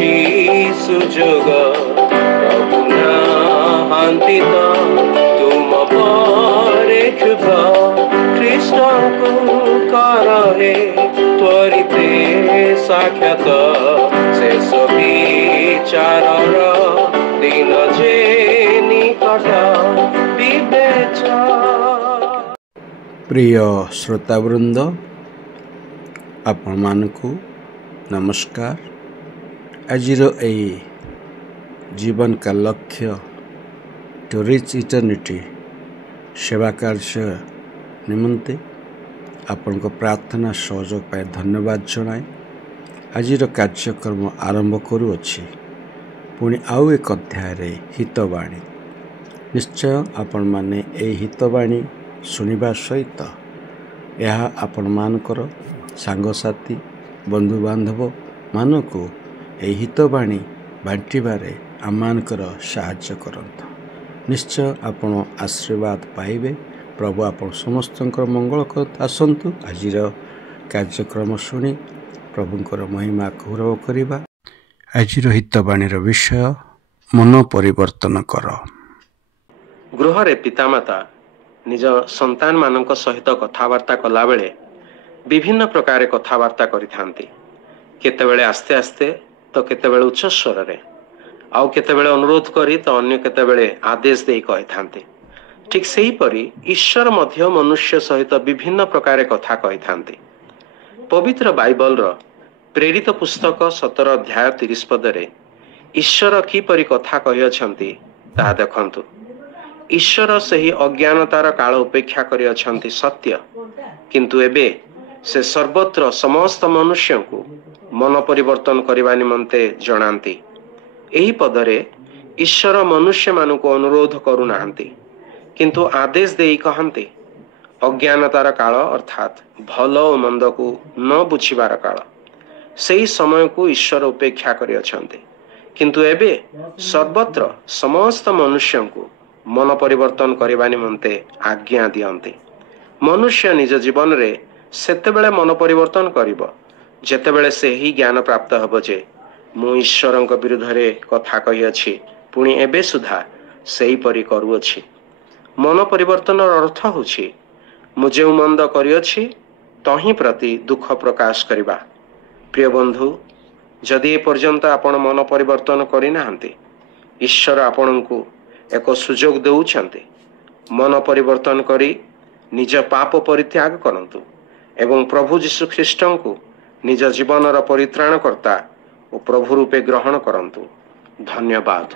କିଛି ସୁଯୋଗ ପ୍ରଭୁ ନାହାନ୍ତି ତ ତୁମ ପରେ କ୍ଷୁବ୍ଧ ଖ୍ରୀଷ୍ଟଙ୍କୁ କରରେ ତ୍ୱରିତେ ସାକ୍ଷାତ ଶେଷ ବିଚାରର ଦିନ ଯେ ନିକଟ ବିବେଚ। प्रिय श्रोतावृंद आपण मानकु नमस्कार। आजिर ए जीवन का लक्ष्य टू रिच इटर्निटी सेवा कार्य निमंते आपण को प्रार्थना सहयोग पाए धन्यवाद जनाए। आजिर कार्यक्रम आरंभ करुअछि पुणी आउ एक अध्याय रे हितवाणी। निश्चय आपण माने ए हितवाणी शुणा सहित यह आपण मानकर सांगसाथी बंधुबांधव मानकु ए हितवाणी बांटिबारे आमानकर साहाय्य करंत। निश्चय आपण आशीर्वाद पाइबे। प्रभु आपण समस्तंकर मंगल करत आसंतु। आजिर कार्यक्रम शुणी प्रभुंकर महिमा गौरव करिबा। आजिर हितवाणीर विषय मन परिवर्तन कर। गृहरे पितामाता निज संतान मानक सहित कथावार्ता कला बेले विभिन्न प्रकार कथावार्ता करिथांती। केतेबेले आस्ते आस्ते तो केतेबेले उच्च स्वर रे आउ केतेबेले अनुरोध करी तो अन्य केतेबेले आदेश देई कहिथांती। ठीक सेही परी ईश्वर मध्य मनुष्य सहित विभिन्न प्रकार कथा कहिथांती। पवित्र बाइबल रो प्रेरित पुस्तक 17 अध्याय 30 पदरे ईश्वर की परी कथा कहि अछंती ता देखंतु। ईश्वर सही अज्ञानतार काल उपेक्षा करि अछंती सत्य, किंतु एबे से सर्वत्र समस्त मनुष्य को मन परिवर्तन करने निमंते जनांती। एही पदरे ईश्वर मनुष्य मान को अनुरोध करू नाहंती, किंतु आदेश देई कहंती। अज्ञानतार काल अर्थात भल और मंद को न बुझिबार काल, सेही समय को ईश्वर उपेक्षा करि अछंती, किंतु एबे सर्वत्र समस्त मनुष्य को मन परिवर्तन करने निमंते आज्ञा दियंती। मनुष्य निज जीवन रे सेतेबेले मन परिवर्तन करिबो जेतेबेले से ही ज्ञान प्राप्त हबो जे मु ईश्वरंक विरुद्ध रे कथा कहि अछि पुणी एबे सुधा सेही परी करूअछि। मन परिवर्तन अर्थ होछि मु जेउ मंद करिअछि तही प्रति दुख प्रकाश करिबा। प्रिय बंधु, जदि ए पर्यंत आपण मन परिवर्तन करि नाहंती, ईश्वर आपणଙ୍କୁ एक सुजोग देउछंती। मन परिवर्तन करी निज पाप परित्याग करंतु एवं प्रभु यीशु ख्रीष्ट को निज जीवनर परित्राणकर्ता और प्रभु रूपे ग्रहण करंतु। धन्यवाद।